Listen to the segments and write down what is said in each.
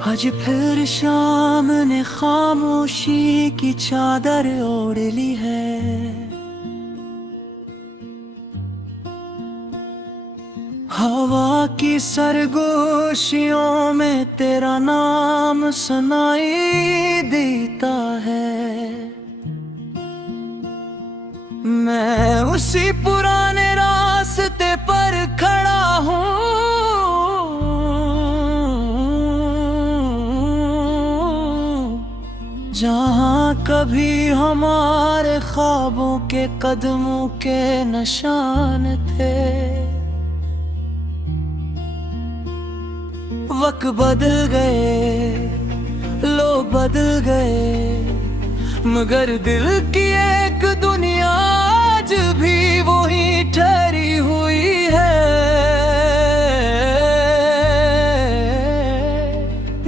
आज फिर शाम ने खामोशी की चादर ओढ़ ली है। हवा की सरगोशियों में तेरा नाम सुनाई देता है। मैं उसी पुराने रास्ते पर खड़ा हूँ जहाँ कभी हमारे ख्वाबों के कदमों के निशान थे। वक्त बदल गए, लोग बदल गए, मगर दिल की एक दुनिया आज भी वही ठहरी हुई है।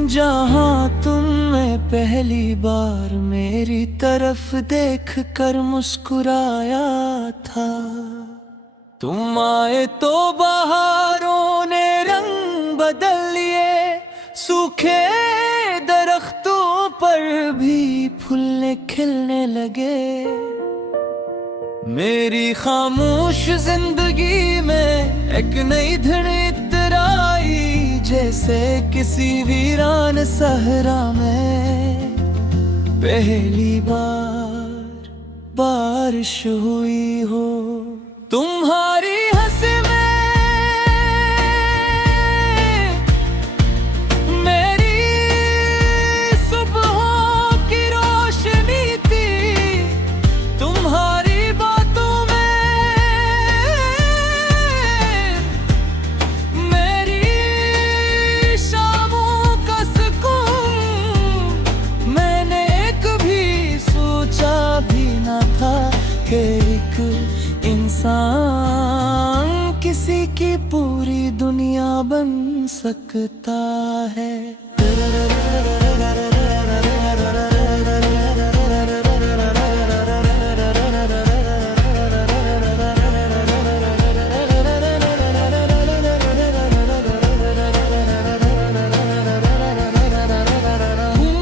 जहाँ तुमने पहली बार मेरी तरफ देख कर मुस्कुराया था, तुम आए तो बहारों ने रंग बदल लिए। सूखे दरख्तों पर भी फूल खिलने लगे। मेरी खामोश जिंदगी में एक नई धुन इतर आई, जैसे किसी वीरान सहरा में पहली बार बारिश हुई हो। तुम्हारी हंसी में मेरी सुबहों की रोशनी थी। तुम्हारी बातों में मेरी शामों का सुकून। मैंने कभी सोचा भी न था कि एक इंसान किसी की पूरी दुनिया बन सकता है।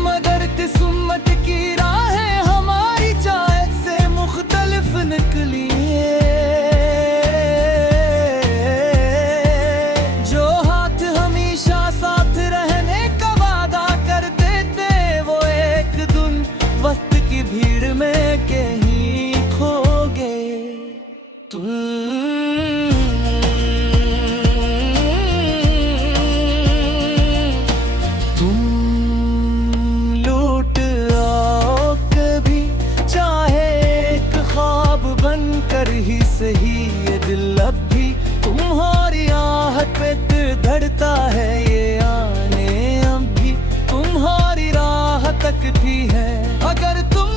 मगर किस्मत की राहें हमारी चाह से मुख्तलिफ निकली। भीड़ में कहीं खो गए तुम लौट आओ कभी, चाहे एक ख्वाब बनकर ही सही। ये दिल अब भी तुम्हारी आहट पे धड़ता है। ये आने अब भी तुम्हारी राह तकती है। अगर तुम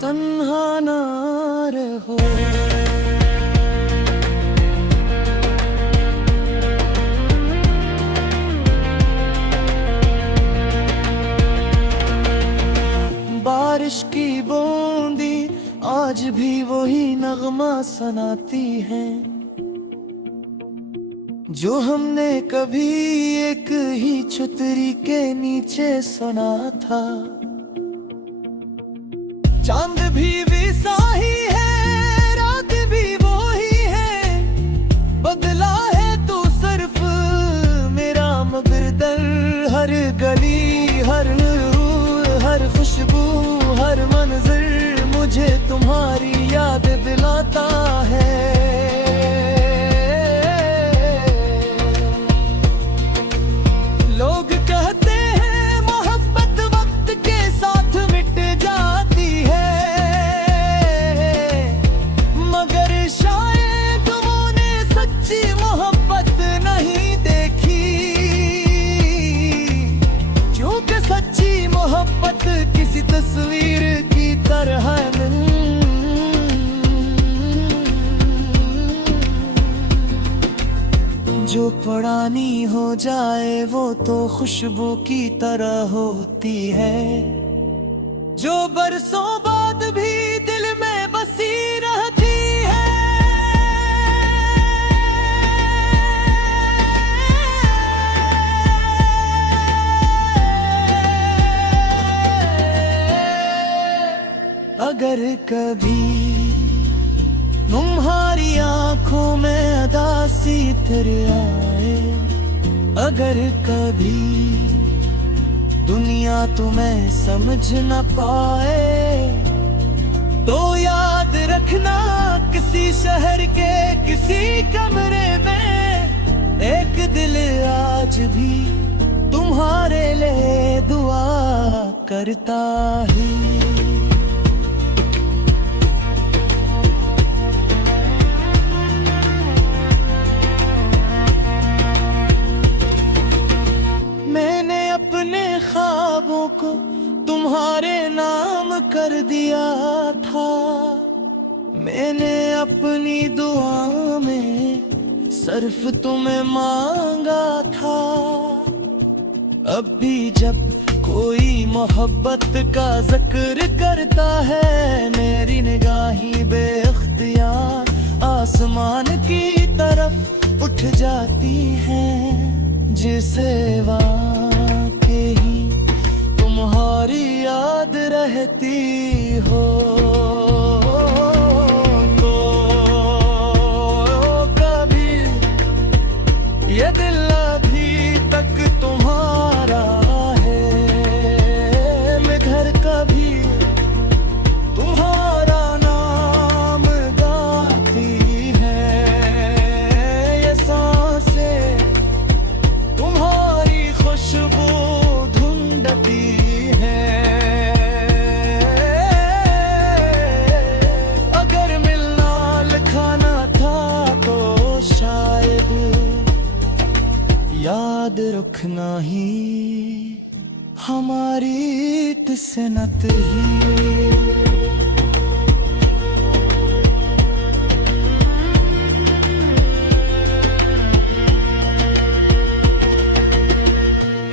तन्हा ना रहो। बारिश की बूंदी आज भी वही नगमा सुनाती है, जो हमने कभी एक ही छतरी के नीचे सुना था। चांद भी वैसा ही है, रात भी वो ही है। बदला है तो सिर्फ मेरा मगर दर। हर गली, हर खुशबू, हर मंजर मुझे तुम्हारी याद दिलाता है। लोग कहते हैं मोहब्बत वक्त के साथ मिट जाती है, मगर शायद उन्होंने सच्ची मोहब्बत नहीं देखी। क्योंकि सच्ची मोहब्बत किसी तस्वीर की तरह जो पुरानी हो जाए वो तो खुशबू की तरह होती है, जो बरसों बाद भी दिल में बसी रहती है। अगर कभी तुम्हारी आंखों में अदासी तेरे आए, अगर कभी दुनिया तुम्हें समझ न पाए, तो याद रखना किसी शहर के किसी कमरे में एक दिल आज भी तुम्हारे लिए दुआ करता है। अपने ख्वाबों को तुम्हारे नाम कर दिया था, मैंने अपनी दुआ में सिर्फ तुम्हें मांगा था। अब भी जब कोई मोहब्बत का जिक्र करता है, मेरी निगाहें बेइख्तियार आसमान की तरफ उठ जाती हैं, जिसे ही तुम्हारी याद रहती हो। तो कभी ये दिल अभी तक तुम्हारा है, मगर कभी तुम्हारा नाम गाती है, ये सांसें तुम्हारी खुशबू याद रखना ही हमारी तिसनत ही।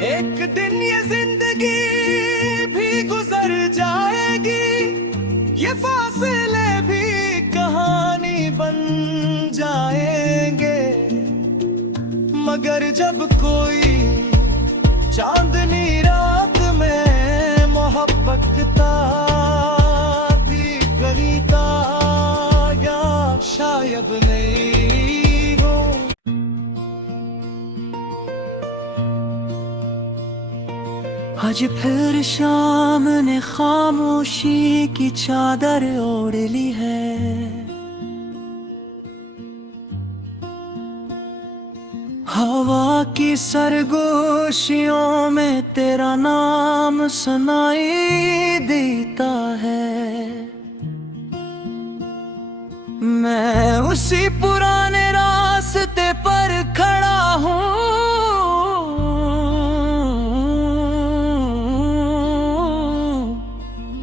एक दिन ये जिंदगी भी गुजर जाएगी, ये फासले भी कहानी बन जाएंगे, मगर जब कोई चांदनी रात में मोहब्बत का भी गरीता या शायद नहीं हो। आज फिर शाम ने खामोशी की चादर ओढ़ ली है, हवा की सरगोशियों में तेरा नाम सुनाई देता है। मैं उसी पुराने रास्ते पर खड़ा हूँ,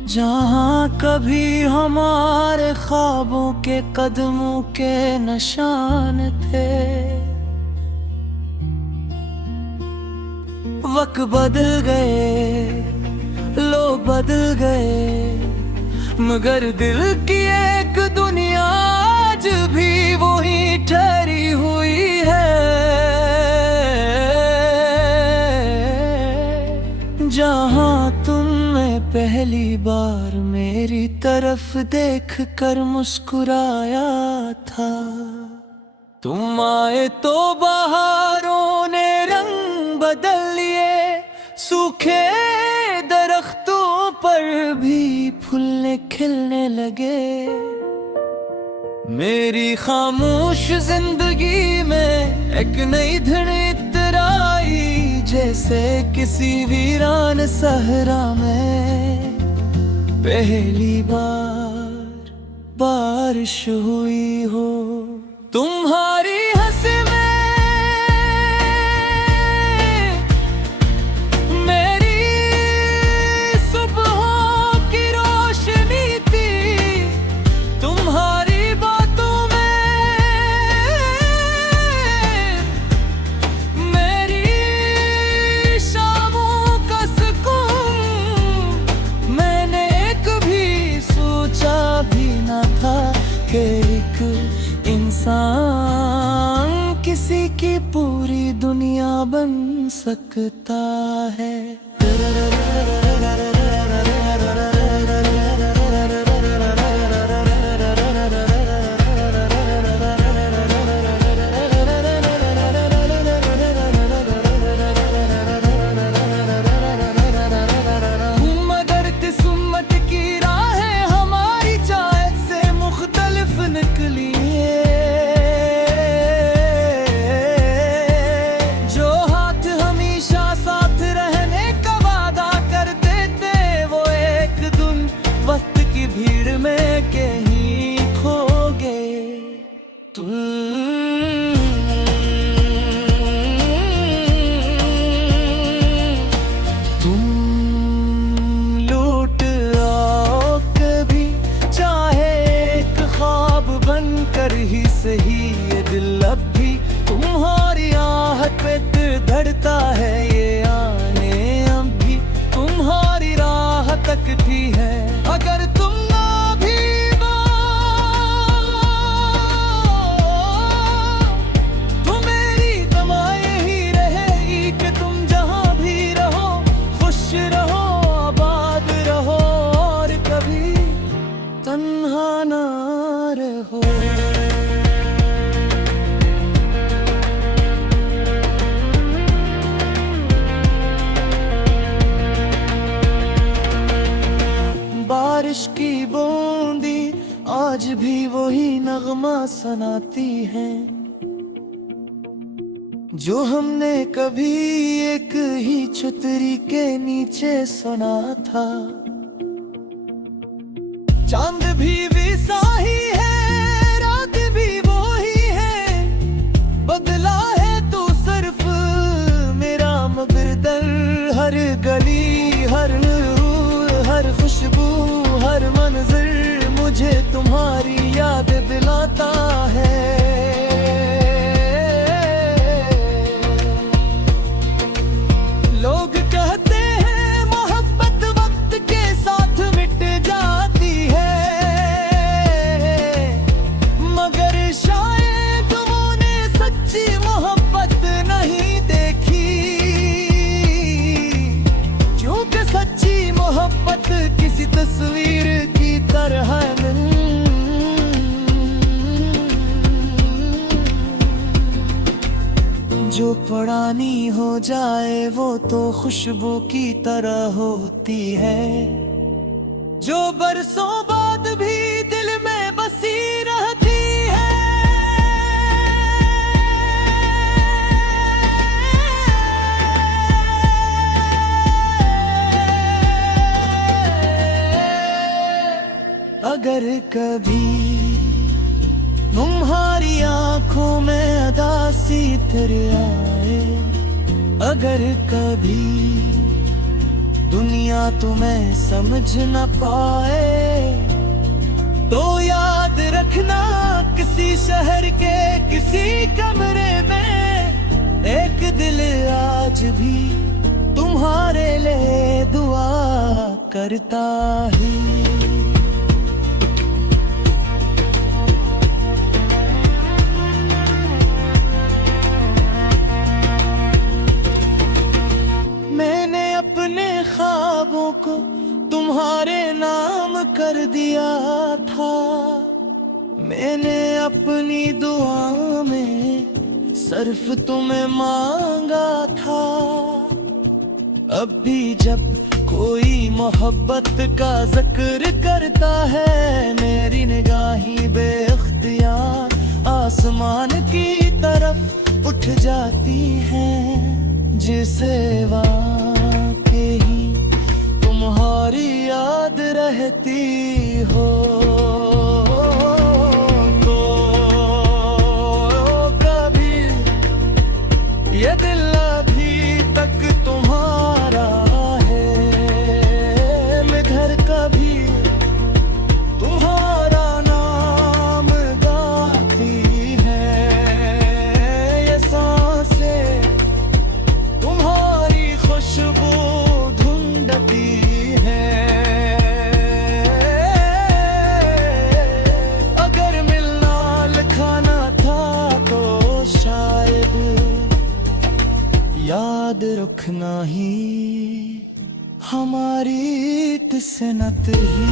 जहाँ कभी हमारे ख्वाबों के कदमों के निशान थे। वक्त बदल गए, लोग बदल गए, मगर दिल की एक दुनिया आज भी वही ठहरी हुई है, जहाँ तुमने पहली बार मेरी तरफ देख कर मुस्कुराया था। तुम आए तो बहारों ने रंग बदल लिए, सूखे दरख्तों पर भी फूल खिलने लगे। मेरी खामोश जिंदगी में एक नई धुन इतर आई, जैसे किसी वीरान सहरा में पहली बार बारिश हुई हो। तुम्हारी हंसी में दुनिया बन सकता है। मगर किस्मत की राहें हमारी चाह से मुख्तलिफ निकली है। जो हाथ हमेशा साथ रहने का वादा करते थे, वो एक दिन वक्त की भीड़ में कहीं खो गए। तुम लौट आओ कभी, चाहे एक ख्वाब बनकर ही सही। ये दिल अब भी तुम्हारी आहट पे धड़ता है, ये आने अब भी तुम्हारी राह तकती है। अगर तुम ना भी तो मेरी दमाएं ही रहेगी कि तुम जहां भी रहो खुश रहो, आबाद रहो और कभी तन्हा ना रहो। बारिश की बूंदी आज भी वही नगमा सुनाती है, जो हमने कभी एक ही छतरी के नीचे सुना था। चांद भी वैसा ही है, रात भी वो ही है, बदला है तू सिर्फ मेरा मगर दर। हर गली हर हर खुशबू हर मंजर मुझे तुम्हारी याद दिलाता है। लोग कहते हैं मोहब्बत वक्त के साथ मिट जाती है, मगर शायद उन्होंने सच्ची मोहब्बत नहीं देखी। क्योंकि सच्ची मोहब्बत किसी तस्वीर की तरह जो पुरानी हो जाए वो तो खुशबू की तरह होती है, जो बरसों बाद भी दिल में बसी रहती है। अगर कभी तुम्हारी आंखों में अदासी तेरे आए, अगर कभी दुनिया तुम्हें समझ न पाए, तो याद रखना किसी शहर के किसी कमरे में एक दिल आज भी तुम्हारे लिए दुआ करता है। अपने ख्वाबों को तुम्हारे नाम कर दिया था, मैंने अपनी दुआ में सिर्फ तुम्हें मांगा था। अब भी जब कोई मोहब्बत का जिक्र करता है, मेरी निगाहें बेख्तियार आसमान की तरफ उठ जाती हैं, जिसे ही तुम्हारी याद रहती हो। तो कभी ये दिल अभी तक तुम्हारा है, मगर कभी तुम्हारा नाम गाती है। ये सांसें तुम्हारी खुशबू ढूंढती है। बाद रुकना ही हमारी तिसनत ही।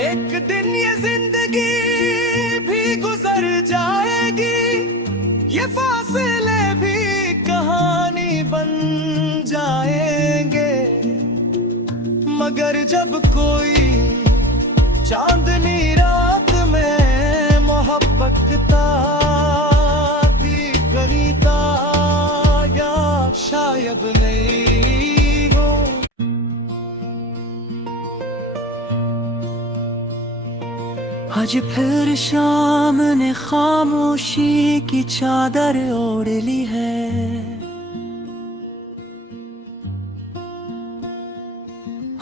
एक दिन ये जिंदगी भी गुजर जाएगी, ये फासले भी कहानी बन जाएंगे, मगर जब कोई चांदनी रात में मोहब्बत भी करीता या शायद नहीं हो। आज फिर शाम ने खामोशी की चादर ओढ़ ली है,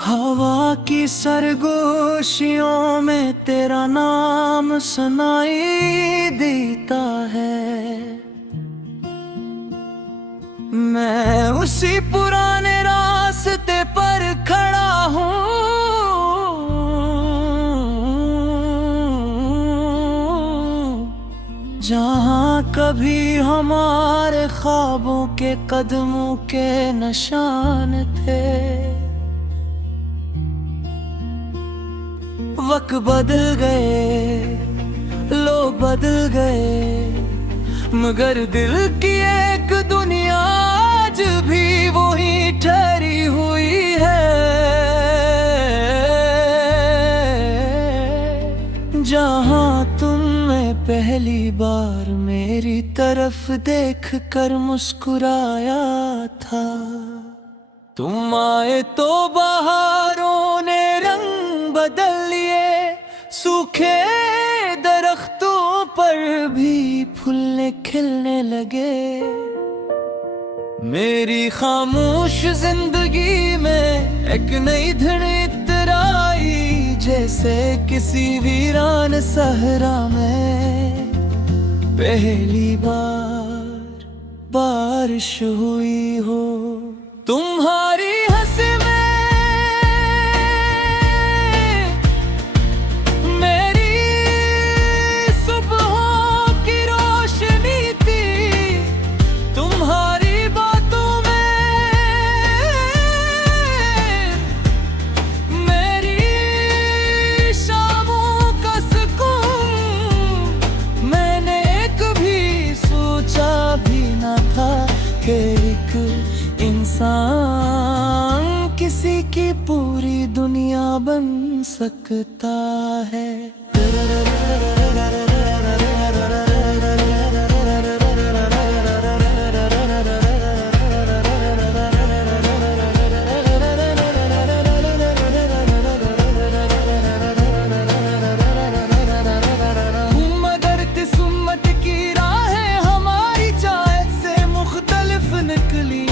हवा की सरगोशियों में तेरा नाम सुनाई देता है। मैं उसी पुराने रास्ते पर खड़ा हूँ जहाँ कभी हमारे ख्वाबों के कदमों के निशान थे। वक्त बदल गए, लोग बदल गए, मगर दिल की एक दुनिया आज भी वही ठहरी हुई है, जहाँ तुमने पहली बार मेरी तरफ देख कर मुस्कुराया था। तुम आए तो बहारों ने रंग बदल लिए, सूखे दरख्तों पर भी फूल खिलने लगे। मेरी खामोश जिंदगी में एक नई धुन इतर आई, जैसे किसी वीरान सहरा में पहली बार बारिश हुई हो। तुम्हारी हंसी में मेरी सुबहों की रोशनी थी, तुम्हारी बातों में मेरी शामों का सुकून। मैंने कभी सोचा भी न था कि एक इंसान किसी की पूरी दुनिया बन सकता है। मगर किस्मत की राहें हमारी चाह से मुख्तलिफ निकली,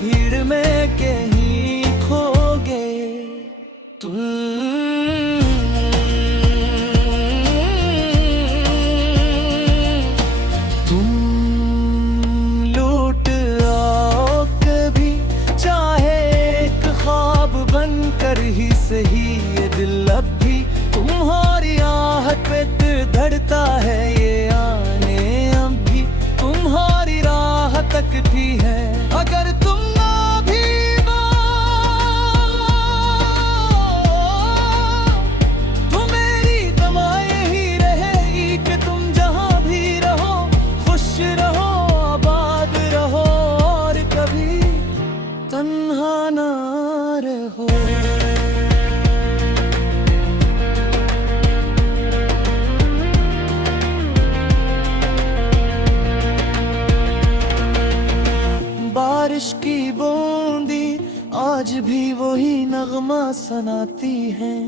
भीड़ में कहीं खो गए। तुम लौट आओ कभी, चाहे एक ख्वाब बनकर ही सही। ये दिल अब भी तुम्हारी आहट पे धड़ता है, ये आने अब भी तुम्हारी राह तकती है। अगर तुम तन्हा ना रहो। बारिश की बूंदी आज भी वही नगमा सुनाती हैं,